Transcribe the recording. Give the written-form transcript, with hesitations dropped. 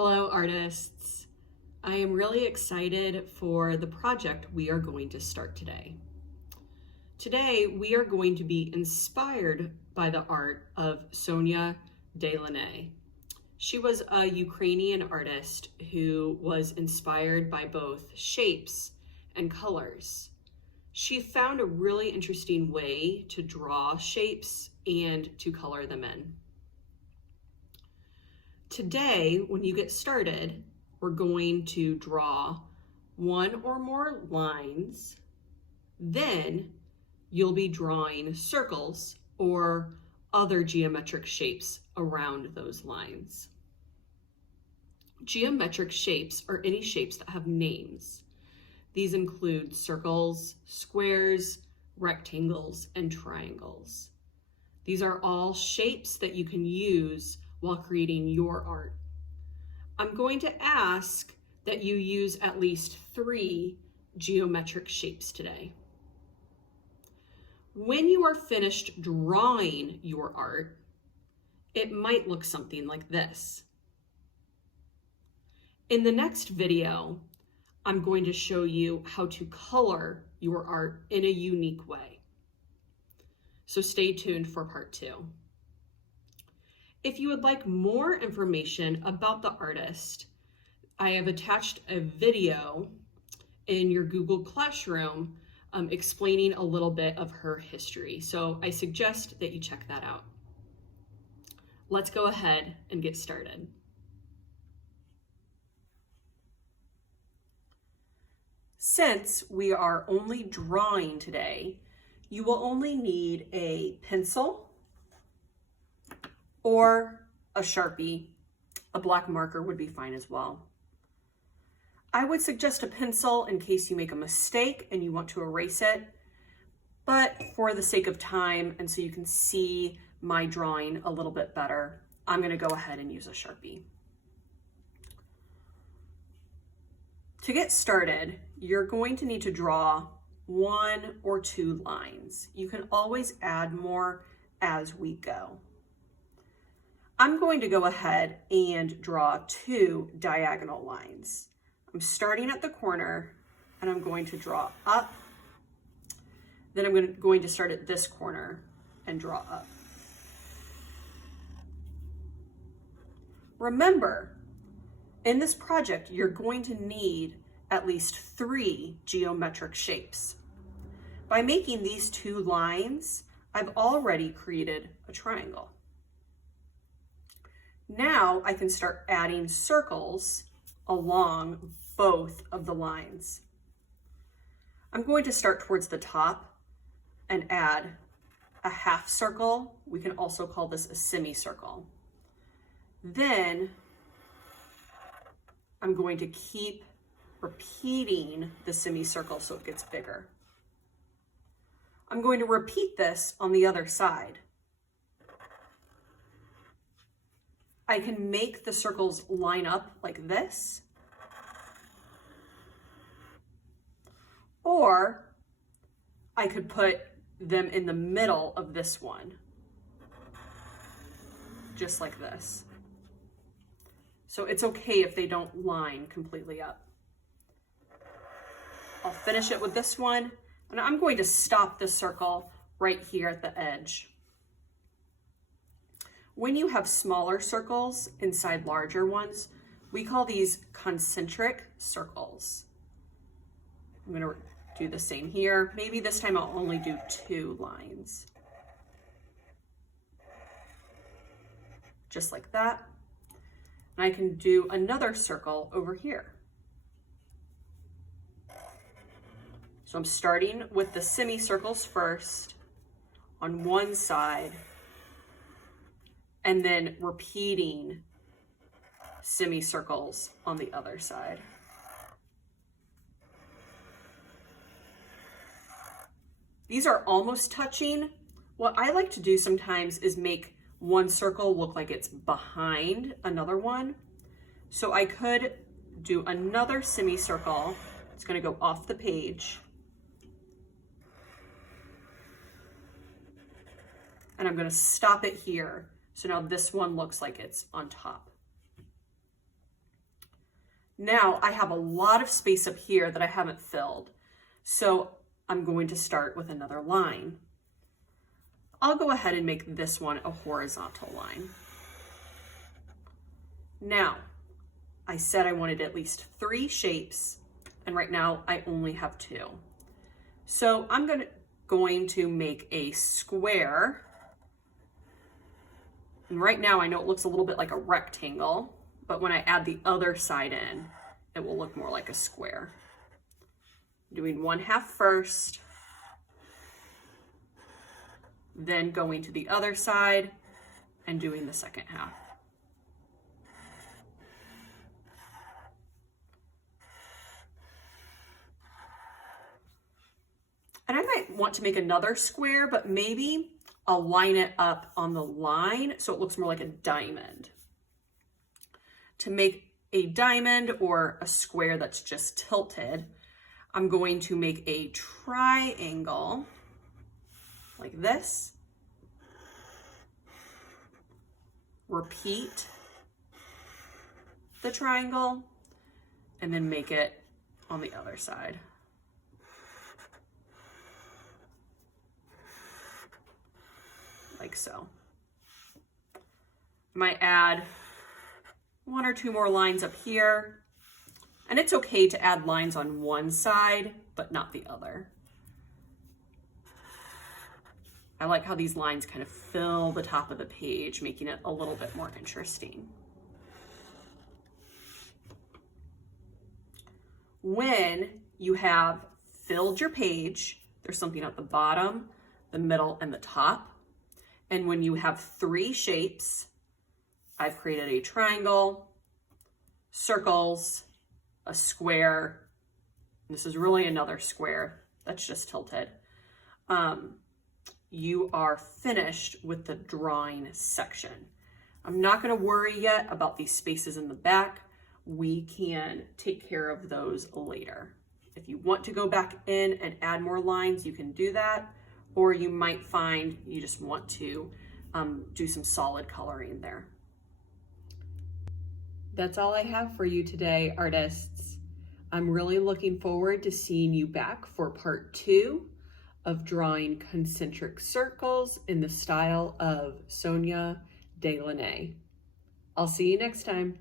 Hello, artists. I am really excited for the project we are going to start today. Today, we are going to be inspired by the art of Sonia Delaunay. She was a Ukrainian artist who was inspired by both shapes and colors. She found a really interesting way to draw shapes and to color them in. Today, when you get started, we're going to draw one or more lines. Then you'll be drawing circles or other geometric shapes around those lines. Geometric shapes are any shapes that have names. These include circles, squares, rectangles, and triangles. These are all shapes that you can use while creating your art. I'm going to ask that you use at least 3 geometric shapes today. When you are finished drawing your art, it might look something like this. In the next video, I'm going to show you how to color your art in a unique way. So stay tuned for part 2. If you would like more information about the artist, I have attached a video in your Google Classroom explaining a little bit of her history. So I suggest that you check that out. Let's go ahead and get started. Since we are only drawing today, you will only need a pencil or a Sharpie. A black marker would be fine as well. I would suggest a pencil in case you make a mistake and you want to erase it, but for the sake of time and so you can see my drawing a little bit better, I'm going to go ahead and use a Sharpie. To get started, you're going to need to draw 1 or 2 lines. You can always add more as we go. I'm going to go ahead and draw 2 diagonal lines. I'm starting at the corner and I'm going to draw up. Then I'm going to start at this corner and draw up. Remember, in this project, you're going to need at least 3 geometric shapes. By making these 2 lines, I've already created a triangle. Now I can start adding circles along both of the lines. I'm going to start towards the top and add a half circle. We can also call this a semicircle. Then I'm going to keep repeating the semicircle so it gets bigger. I'm going to repeat this on the other side. I can make the circles line up like this, or I could put them in the middle of this one, just like this. So it's okay if they don't line completely up. I'll finish it with this one, and I'm going to stop the circle right here at the edge. When you have smaller circles inside larger ones, we call these concentric circles. I'm going to do the same here. Maybe this time I'll only do 2 lines. Just like that. And I can do another circle over here. So I'm starting with the semicircles first on one side, and then repeating semicircles on the other side. These are almost touching. What I like to do sometimes is make one circle look like it's behind another one. So I could do another semicircle. It's going to go off the page. And I'm going to stop it here. So now this one looks like it's on top. Now I have a lot of space up here that I haven't filled. So I'm going to start with another line. I'll go ahead and make this one a horizontal line. Now, I said I wanted at least 3 shapes, and right now I only have 2. So I'm going to make a square. And right now I know it looks a little bit like a rectangle, but when I add the other side in, it will look more like a square. Doing 1/2 first, then going to the other side and doing the second half. And I might want to make another square, but maybe I'll line it up on the line so it looks more like a diamond. To make a diamond or a square that's just tilted, I'm going to make a triangle like this. Repeat the triangle and then make it on the other side. Like so. I might add 1 or 2 more lines up here. And it's okay to add lines on one side, but not the other. I like how these lines kind of fill the top of the page, making it a little bit more interesting. When you have filled your page, there's something at the bottom, the middle, and the top. And when you have 3 shapes, I've created a triangle, circles, a square. This is really another square that's just tilted. You are finished with the drawing section. I'm not going to worry yet about these spaces in the back. We can take care of those later. If you want to go back in and add more lines, you can do that. Or you might find you just want to do some solid coloring there. That's all I have for you today, artists. I'm really looking forward to seeing you back for part 2 of drawing concentric circles in the style of Sonia Delaunay. I'll see you next time.